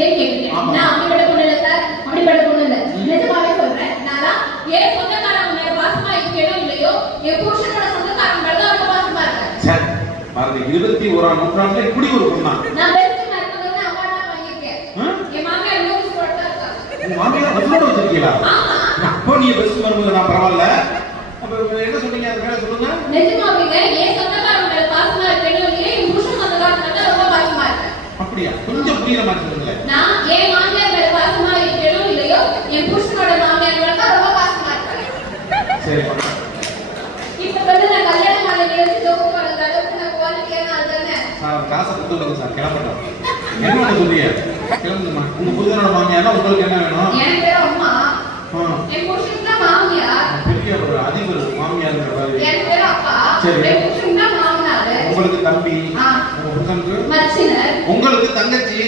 இல்லையே கேக்குறேன். நான் அப்படிப்பட்ட பொண்ணு இல்ல சார், அப்படிப்பட்ட பொண்ணு இல்ல. நிஜமாவே சொல்றேன். நான் ஏன் சொந்தக்காரங்க மேல பாசமா இருக்கேனோ இல்லையோ, என் புருஷனோட சொந்தக்காரங்க மேல தான் ரொம்ப பாசமா இருக்கேன். சரி பாருங்க, 21ஆம் நூற்றாண்டுல இப்படி ஒரு பொண்ணா? நான் பெஸ்ட் மருமகன்னு அவார்ட் வாங்கியிருக்கேன். என் மாமியார் நோட்டீஸ் போட்டா இருக்கா. உங்க மாமியார் வசனோட வச்சிருக்கீங்களா? அப்போ நீ பெஸ்ட் மருமக நான் பரவாயில்ல. அப்ப என்ன சொன்னீங்க, அது மேல சொல்லுங்க. நிஜமாவே ஏன் சொந்தக்காரங்க மேல பாசமா இருக்கேனோ இல்லையோ, என் புருஷன் சொந்தக்காரங்க மேல ரொம்ப பாசமா இருக்கேன். அப்படியா? கொஞ்சம் புரியுற மாதிரி சொல்லுங்க. நான் என் மாமியார் மேல பாசமா இருக்கேனோ இல்லையோ, என் புருஷனோட மாமியார் மேல தான் ரொம்ப பாசமா இருக்கேன். சரி இப்ப வந்து நான் கல்யாணம் பண்ணி எடுத்து தோக்கு வளர்ந்த அளவுக்கு நான் குவாலிட்டியான ஆள் தானே. சார் காசை கொடுத்து சார் கிளம்பட்டோம். என்ன சொல்றீங்க? கிளம்புமா. உங்க புருஷனோட மாமியார்னா உங்களுக்கு என்ன வேணும்? என் பேர் அம்மா, என் புருஷன் தான் மாமியார். பெரிய ஒரு அதிபர் மாமியார் மாதிரி. என் பேர் அப்பா, என் புருஷன் தான் மாமனார். உங்களுக்கு தம்பி, உங்க புருஷனுக்கு மச்சினர், உங்களுக்கு தங்கச்சி.